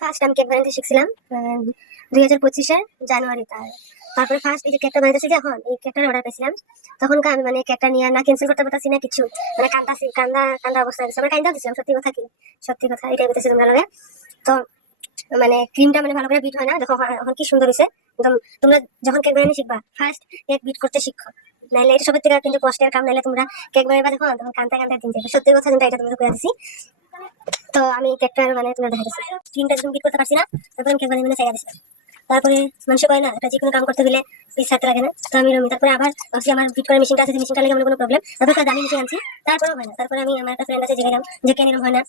First আমি cake বানাতে শিখছিলাম 2025-এর জানুয়ারি। তারপরে ফার্স্ট এই যে কেকটা বানাইতেছি, যখন এই কেকটার অর্ডার পেয়েছিলাম তখনকার আমি মানে কেকটা নিয়ে না ক্যান্সেল করতে পারতাছি না কিছু, মানে কান্দাছি, কান্দা অবস্থা হয়েছে। আমরা কান্দা দিচ্ছিলাম, সত্যি কথা কি, সত্যি কথা এটাই বলতেছি তোমরা লগে। তো মানে ক্রিমটা মানে ভালো করে বিট হয় না, দেখো এখন কি সুন্দর হয়েছে একদম। তোমরা যখন কেক বানানো শিখবা ফার্স্ট কেক বিট করতে শিখো, নাইলে এটা সবের থেকে কিন্তু কষ্টের কাম। নাইলে তোমরা কেক বানাইবা যখন তখন কান্দা দিন যাবে, সত্যি কথা কিন্তু এটা তোমরা করে দিছি। তো আমি কেকটা মানে তোমরা দেখা দিচ্ছি, ক্রিমটা যখন বিট করতে পারছি না তারপরে আমি কেক বানিয়ে চাইয়া দিচ্ছিলাম। তারপরে মানুষ কয় না এটা যে কোনো কাম করতে গেলে পিস হাতে লাগে না, তো আমি তারপরে আবার ভাবছি আমার বিট করার মেশিনটা আছে, মেশিনটা লেগে কোনো প্রবলেম, তারপরে একটা দামি মেশিন আনছি, তারপরেও হয় না। তারপরে আমি আমার একটা ফ্রেন্ড আছে জিজ্ঞাসা যে কেন এরকম হয় না,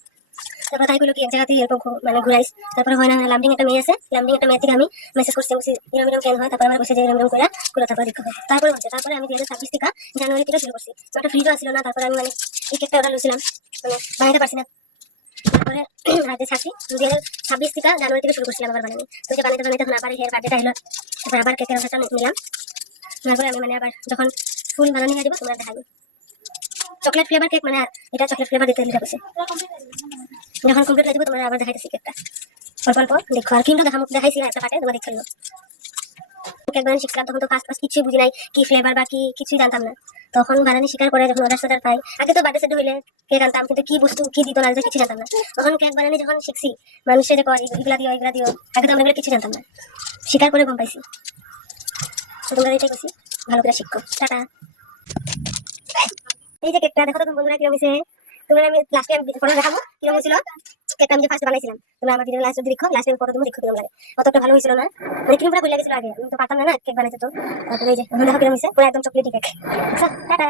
তারপরে তাই বলো কি এক জায়গাতে এরকম মানে ঘুরাইস, তারপরে হয় না। লামডিং একটা মেয়ে আছে, লামডিং একটা মেয়ে থেকে আমি মেসেজ করছি এরকম এরকম কেন হয়, তারপরে আমার বসে যে এরকম করে তারপরে দেখতে হবে। তারপরে হচ্ছে তারপরে আমি 2026 থেকে জানুয়ারি থেকে শুরু করছি। তো একটা ফ্রিজও আসছিল না, তারপরে আমি মানে এই কেকটা অর্ডার করছিলাম, মানে বানাইতে পারছি না। তারপরে রাতে ছাড়ছি 2026 থেকে জানুয়ারি থেকে শুরু করছিলাম আবার বানানি। তো যে বানাইতে তখন আবার হেয়ার বার্থডেটা এলো, তারপর আবার কেকের অর্ডারটা নিলাম। তারপরে আমি মানে আবার যখন ফুল বানানি হয়ে যাবো তোমরা দেখাবো চকলেট ফ্লেভার কেক, মানে এটা চকলেট ফ্লেভার দিতে দিতে বসে যখন কমপ্লিট হয়ে যাবো তোমরা আবার দেখাইতেছি কেকটা অল্প অল্প দেখো। আর কিন্তু দেখাইছি না একটা পাটে, তোমরা দেখতে কেক বানানি শিখছিলাম তখন তো ফার্স্ট কিছুই বুঝি নাই কি ফ্লেভার বা কি কিছুই জানতাম না। তখন বানানি শিকার করে যখন অর্ডার পাই, আগে তো বার্থডে সেট হইলে কেক আনতাম, কিন্তু কি বস্তু কি দিত না কিছু জানতাম না। তখন কেক বানানি যখন শিখছি, মানুষের যে কয় এগুলা দিও এগুলা দিও, আগে তো আমরা এগুলো কিছু জানতাম না, শিকার করে গম পাইছি। তোমরা এটাই করছি, ভালো করে শিখো। টাটা। এই যে কেকটা দেখো তখন বন্ধুরা কিরকম হয়েছে, তোমরা আমি লাস্টে ফটো দেখাবো কিরকম হয়েছিল কেকটা আমি যে ফার্স্ট বানাইছিলাম। তোমরা আমার ভিডিও লাস্ট অব্দি দেখো, লাস্টে ফটো তুমি দেখো কিরকম লাগে, কতটা ভালো হয়েছিল না, মানে ক্রিম পুরো গলে গেছিল। আগে আমি তো পারতাম না কেক বানাইতে, তো তারপরে এই যে দেখো কিরকম হয়েছে, পুরো একদম চকলেটি কেক। টাটা।